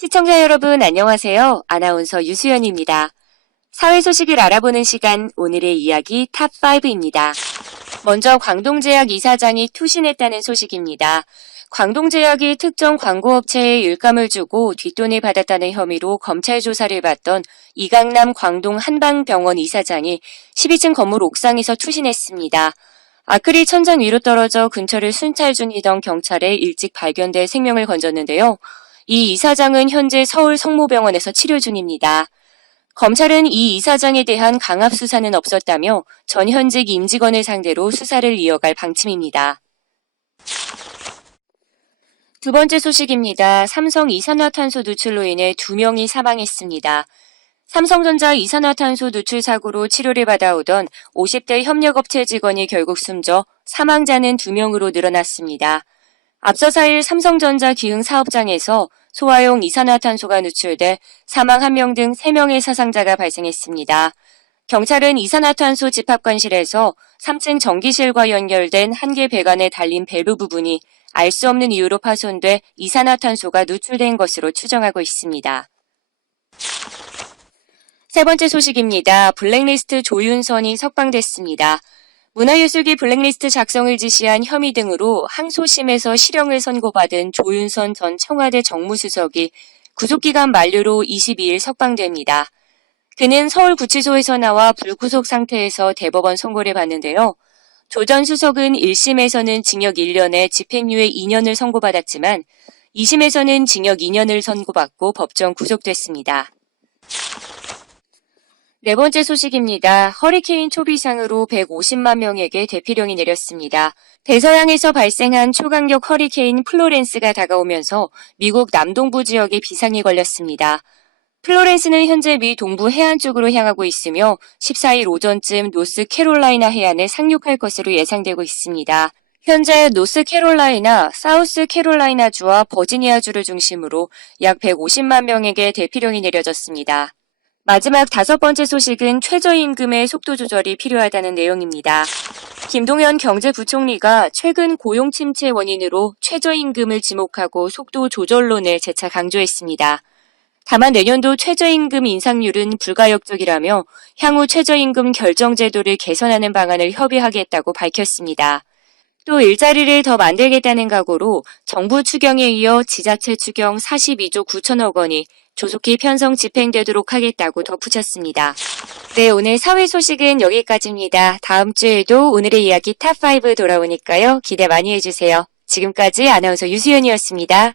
시청자 여러분 안녕하세요. 아나운서 유수연입니다. 사회 소식을 알아보는 시간 오늘의 이야기 탑5입니다. 먼저 광동제약 이사장이 투신했다는 소식입니다. 광동제약이 특정 광고업체에 일감을 주고 뒷돈을 받았다는 혐의로 검찰 조사를 받던 이강남 광동 한방병원 이사장이 12층 건물 옥상에서 투신했습니다. 아크릴 천장 위로 떨어져 근처를 순찰 중이던 경찰에 일찍 발견돼 생명을 건졌는데요. 이 이사장은 현재 서울 성모병원에서 치료 중입니다. 검찰은 이 이사장에 대한 강압 수사는 없었다며 전 현직 임직원을 상대로 수사를 이어갈 방침입니다. 두 번째 소식입니다. 삼성 이산화탄소 누출로 인해 두 명이 사망했습니다. 삼성전자 이산화탄소 누출 사고로 치료를 받아오던 50대 협력업체 직원이 결국 숨져 사망자는 두 명으로 늘어났습니다. 앞서 4일 삼성전자 기흥 사업장에서 소화용 이산화탄소가 누출돼 사망 1명 등 3명의 사상자가 발생했습니다. 경찰은 이산화탄소 집합관실에서 3층 전기실과 연결된 한 개 배관에 달린 밸브 부분이 알 수 없는 이유로 파손돼 이산화탄소가 누출된 것으로 추정하고 있습니다. 세 번째 소식입니다. 블랙리스트 조윤선이 석방됐습니다. 문화예술기 블랙리스트 작성을 지시한 혐의 등으로 항소심에서 실형을 선고받은 조윤선 전 청와대 정무수석이 구속기간 만료로 22일 석방됩니다. 그는 서울구치소에서 나와 불구속 상태에서 대법원 선고를 받는데요. 조 전 수석은 1심에서는 징역 1년에 집행유예 2년을 선고받았지만 2심에서는 징역 2년을 선고받고 법정 구속됐습니다. 네 번째 소식입니다. 허리케인 초비상으로 150만 명에게 대피령이 내렸습니다. 대서양에서 발생한 초강력 허리케인 플로렌스가 다가오면서 미국 남동부 지역에 비상이 걸렸습니다. 플로렌스는 현재 미 동부 해안 쪽으로 향하고 있으며 14일 오전쯤 노스캐롤라이나 해안에 상륙할 것으로 예상되고 있습니다. 현재 노스캐롤라이나, 사우스캐롤라이나주와 버지니아주를 중심으로 약 150만 명에게 대피령이 내려졌습니다. 마지막 다섯 번째 소식은 최저임금의 속도 조절이 필요하다는 내용입니다. 김동연 경제부총리가 최근 고용 침체 원인으로 최저임금을 지목하고 속도 조절론을 재차 강조했습니다. 다만 내년도 최저임금 인상률은 불가역적이라며 향후 최저임금 결정 제도를 개선하는 방안을 협의하겠다고 밝혔습니다. 또 일자리를 더 만들겠다는 각오로 정부 추경에 이어 지자체 추경 42조 9천억 원이 조속히 편성 집행되도록 하겠다고 덧붙였습니다. 네, 오늘 사회 소식은 여기까지입니다. 다음 주에도 오늘의 이야기 탑5 돌아오니까요. 기대 많이 해주세요. 지금까지 아나운서 유수연이었습니다.